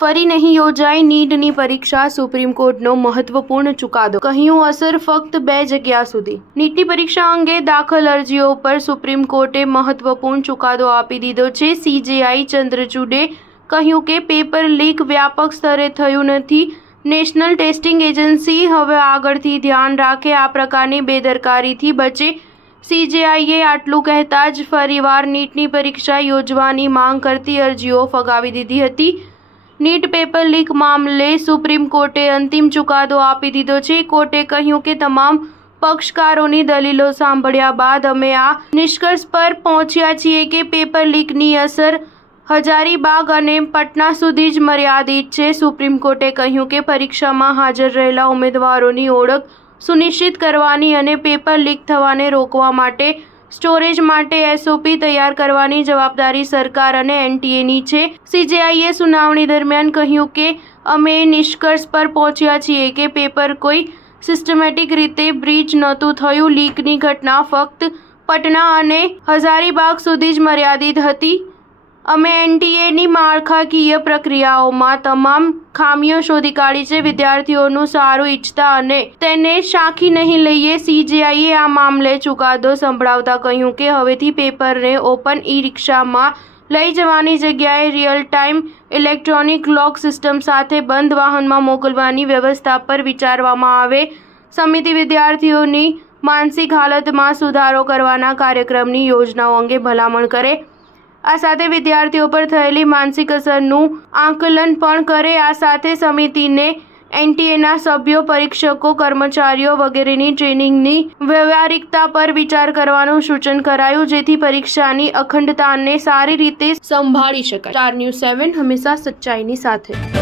ફરી નહીં યોજાઈ નીટની પરીક્ષા, સુપ્રીમ કોર્ટનો મહત્વપૂર્ણ ચુકાદો, કહ્યું અસર ફક્ત 2 જગ્યા સુધી। નીટની પરીક્ષા અંગે દાખલ અરજીઓ પર સુપ્રીમ કોર્ટે મહત્વપૂર્ણ ચુકાદો આપી દીધો છે। CJI ચંદ્રચૂડે કહ્યું કે પેપર લીક વ્યાપક સ્તરે થયું નથી। નેશનલ ટેસ્ટિંગ એજન્સી હવે આગળથી ધ્યાન રાખે, આ પ્રકારની બેદરકારીથી બચે। CJIએ આટલું કહેતા જ ફરીવાર નીટની પરીક્ષા યોજવાની માંગ કરતી અરજીઓ ફગાવી દીધી હતી। નીટ પેપર લીક મામલે સુપ્રીમ કોર્ટે અંતિમ ચુકાદો આપી દીધો છે। કોર્ટે કહ્યું કે તમામ પક્ષકારોની દલીલો સાંભળ્યા બાદ અમે આ નિષ્કર્ષ પર પહોંચ્યા છીએ કે પેપર લીકની અસર હજારીબાગ અને પટના સુધી જ મર્યાદિત છે। સુપ્રીમ કોર્ટે કહ્યું કે પરીક્ષામાં હાજર રહેલા ઉમેદવારોની ઓળખ સુનિશ્ચિત કરવાની અને પેપર લીક થવાને રોકવા માટે સ્ટોરેજ માટે SOP તૈયાર કરવાની જવાબદારી સરકાર અને NTAની છે। CJIએ સુનાવણી દરમિયાન કહ્યું કે અમે નિષ્કર્ષ પર પહોંચ્યા છીએ કે પેપર કોઈ સિસ્ટમેટિક રીતે બ્રીચ નહોતું થયું। લીકની ઘટના ફક્ત પટના અને હજારીબાગ સુધી જ મર્યાદિત હતી। અમે NTAની માળખાકીય પ્રક્રિયાઓમાં તમામ ખામીઓ શોધી કાઢી છે। વિદ્યાર્થીઓનું સારું ઈચ્છતા અને તેને સાંખી નહીં લઈએ। CJIએ આ મામલે ચુકાદો સંભળાવતા કહ્યું કે હવેથી પેપરને ઓપન ઈ-રિક્ષામાં લઈ જવાની જગ્યાએ રિયલ ટાઈમ ઇલેક્ટ્રોનિક લોક સિસ્ટમ સાથે બંધ વાહનમાં મોકલવાની વ્યવસ્થા પર વિચારવામાં આવે। સમિતિ વિદ્યાર્થીઓની માનસિક હાલતમાં સુધારો કરવાના કાર્યક્રમની યોજનાઓ અંગે ભલામણ કરે, આ સાથે વિદ્યાર્થીઓ પર થયેલી માનસિક અસરનું આકલન પણ કરે। આ સાથે સમિતિને NTAના સભ્યો, પરીક્ષકો, કર્મચારીઓ વગેરેની ટ્રેનિંગની વ્યવહારિકતા પર વિચાર કરવાનું સૂચન કરાયું, જેથી પરીક્ષાની અખંડતાને સારી રીતે સંભાળી શકાય। સ્ટાર ન્યૂઝ 7 હંમેશા સચ્ચાઈની સાથે।